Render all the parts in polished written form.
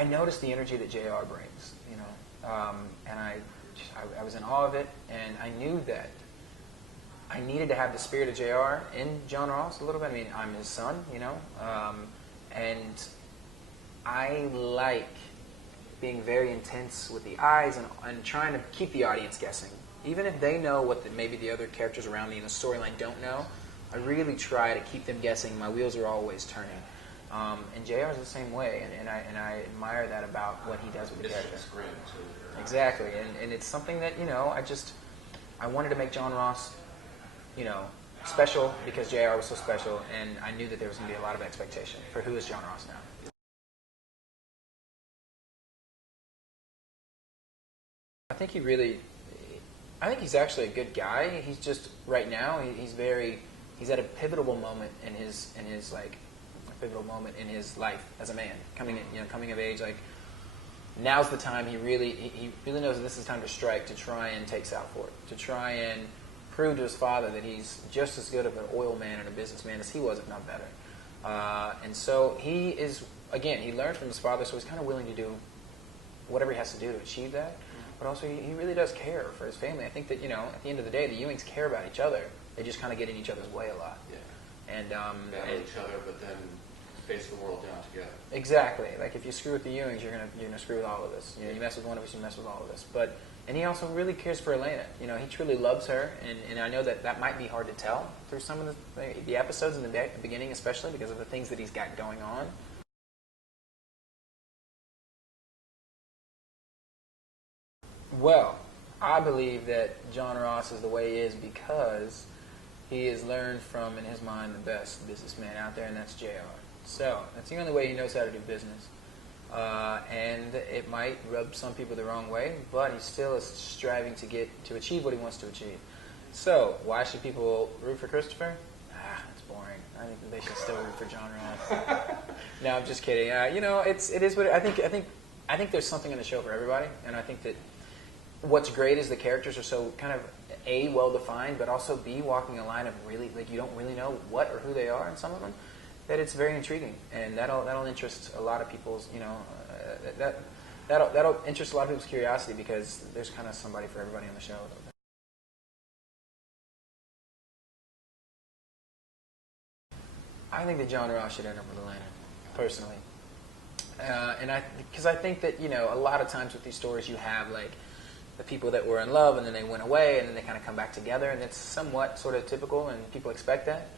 I noticed the energy that JR brings, and I was in awe of it, and I knew that I needed to have the spirit of JR in John Ross a little bit. I mean, I'm his son, and I like being very intense with the eyes and trying to keep the audience guessing. Even if they know what maybe the other characters around me in the storyline don't know, I really try to keep them guessing. My wheels are always turning. And JR is the same way, and I admire that about what he does with the character. Exactly, and it's something that, I wanted to make John Ross, special because JR was so special, and I knew that there was going to be a lot of expectation for who is John Ross now. I think he's actually a good guy. He's just, right now, he's at a pivotal moment in his life as a man, coming of age. Like, now's the time he really knows that this is time to strike, to try and take Southport, to try and prove to his father that he's just as good of an oil man and a businessman as he was, if not better. And so he learned from his father, so he's kind of willing to do whatever he has to do to achieve that. But also, he really does care for his family. I think that, at the end of the day, the Ewings care about each other. They just kind of get in each other's way a lot. Yeah. And battle each other, but then face the world down together. Exactly. Like, if you screw with the Ewings, you're gonna screw with all of us. You mess with one of us, you mess with all of us. And he also really cares for Elena. He truly loves her, and I know that might be hard to tell through some of the episodes in the beginning, especially because of the things that he's got going on. Well, I believe that John Ross is the way he is because he has learned from, in his mind, the best businessman out there, and that's JR. So that's the only way he knows how to do business. And it might rub some people the wrong way, but he still is striving to achieve what he wants to achieve. So why should people root for Christopher? It's boring. I think they should still root for John Ross. No, I'm just kidding. It is what I think there's something in the show for everybody, and I think that what's great is the characters are so kind of A, well-defined, but also B, walking a line of really, like, you don't really know what or who they are in some of them, that it's very intriguing. And that'll interest a lot of people's, that'll interest a lot of people's curiosity because there's kind of somebody for everybody on the show. I think that John Ross should end up with Elena, personally. Because I think that, a lot of times with these stories you have, like, the people that were in love and then they went away and then they kind of come back together, and it's somewhat sort of typical and people expect that.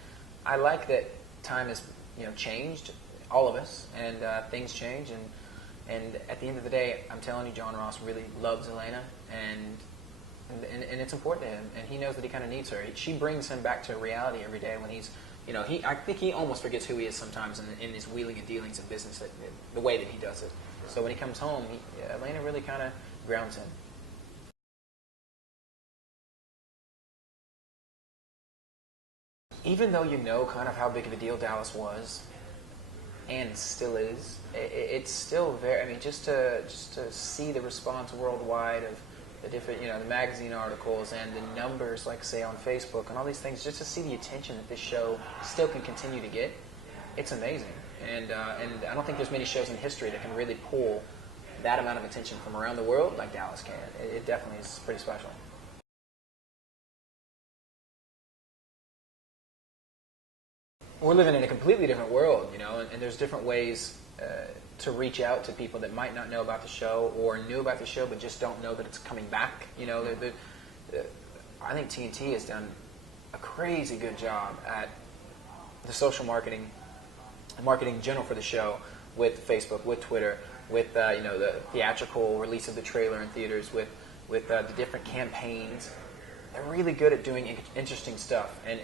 I like that time has changed, all of us, and things change, and at the end of the day, I'm telling you, John Ross really loves Elena, and it's important to him, and he knows that he kind of needs her. She brings him back to reality every day when he's, I think he almost forgets who he is sometimes in his wheeling and dealings of business, the way that he does it. So when he comes home, Elena really kind of grounds him. Even though kind of how big of a deal Dallas was, and still is, it's still very. Just to see the response worldwide of the different, the magazine articles and the numbers, like say on Facebook and all these things, just to see the attention that this show still can continue to get, it's amazing. And I don't think there's many shows in history that can really pull that amount of attention from around the world like Dallas can. It definitely is pretty special. We're living in a completely different world, and there's different ways to reach out to people that might not know about the show or knew about the show but just don't know that it's coming back. I think TNT has done a crazy good job at the social marketing in general for the show, with Facebook, with Twitter, with the theatrical release of the trailer in theaters, with the different campaigns. They're really good at doing interesting stuff, and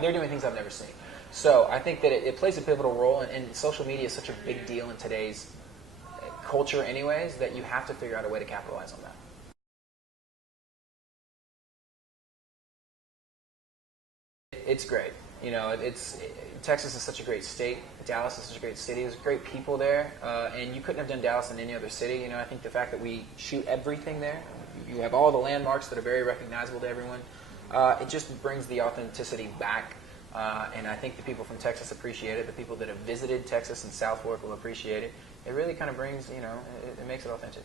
they're doing things I've never seen. So I think that it plays a pivotal role, and social media is such a big deal in today's culture anyways, that you have to figure out a way to capitalize on that. It's great. Texas is such a great state. Dallas is such a great city. There's great people there, and you couldn't have done Dallas in any other city. I think the fact that we shoot everything there, you have all the landmarks that are very recognizable to everyone. It just brings the authenticity back. And I think the people from Texas appreciate it. The people that have visited Texas and South Fork will appreciate it. it really kind of brings, it makes it authentic.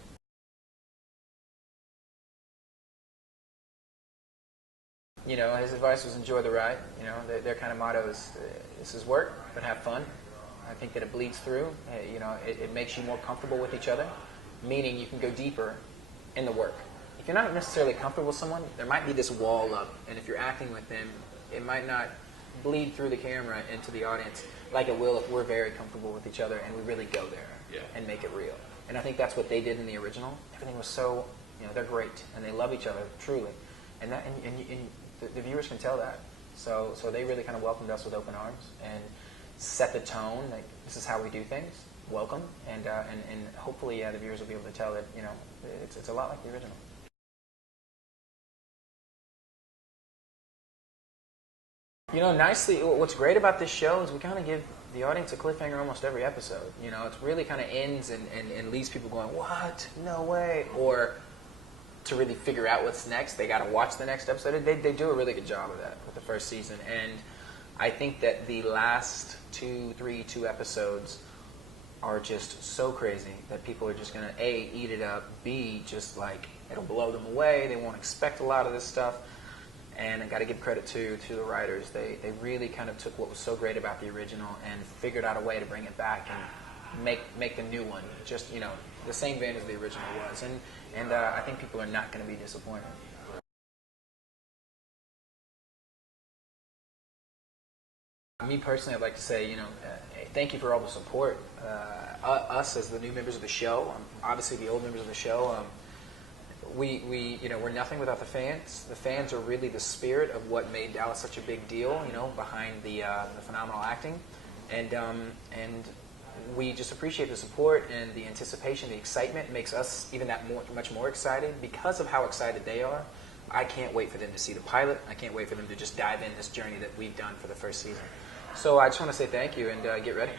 His advice was enjoy the ride. Their kind of motto is, this is work, but have fun. I think that it bleeds through. It makes you more comfortable with each other, meaning you can go deeper in the work. If you're not necessarily comfortable with someone, there might be this wall up, and if you're acting with them, it might not bleed through the camera into the audience like it will if we're very comfortable with each other and we really go there and make it real. And I think that's what they did in the original. Everything was so, they're great, and they love each other, truly. And the viewers can tell that. So they really kind of welcomed us with open arms and set the tone. Like, this is how we do things. Welcome, and hopefully the viewers will be able to tell that it's a lot like the original. Nicely, what's great about this show is we kind of give the audience a cliffhanger almost every episode. It really kind of ends and leaves people going, what? No way. Or to really figure out what's next, they got to watch the next episode. They do a really good job of that with the first season. And I think that the last two episodes are just so crazy that people are just going to, A, eat it up, B, just like, it'll blow them away. They won't expect a lot of this stuff. And I got to give credit to the writers. They really kind of took what was so great about the original and figured out a way to bring it back and make the new one just, the same vein as the original was. And I think people are not going to be disappointed. Me personally, I'd like to say, thank you for all the support. Us as the new members of the show, obviously the old members of the show, we're nothing without the fans. The fans are really the spirit of what made Dallas such a big deal, behind the phenomenal acting, and we just appreciate the support and the anticipation, the excitement makes us even much more excited because of how excited they are. I can't wait for them to see the pilot. I can't wait for them to just dive in this journey that we've done for the first season. So I just want to say thank you and get ready.